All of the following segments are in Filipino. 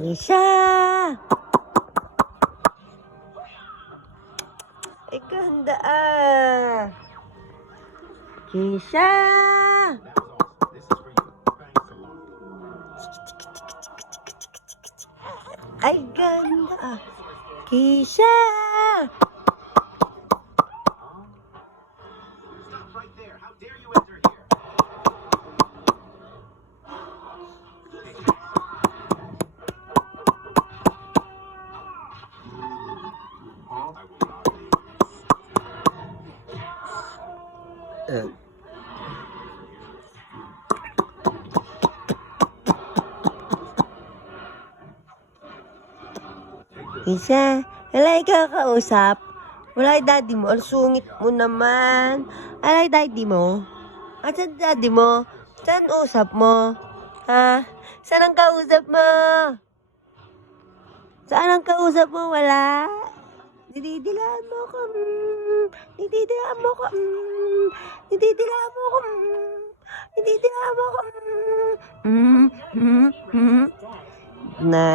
Kisha! Ay, ganda ah! Kisha! Ay, ganda ah! Kisha! Kisha, wala ikakausap. Wala yung daddy mo. Ang sungit mo naman. Wala yung daddy mo. At saan daddy mo? Saan usap mo? Ha? Saan ang kausap mo? Saan ang kausap mo? Wala? Dididilaan mo ko. Dididilaan mo ko. Dididilaan mo ko. Dididilaan mo ko. Na.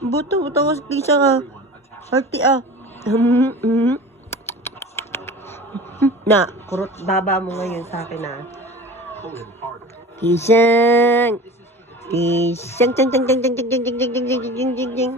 Buto ko sa pisa ka. Hati ah. Na, kurot baba mo ngayon sa akin ah. Kisang. Kisang, chang, chang, chang, chang, chang, chang, chang, chang, chang, chang, chang, chang.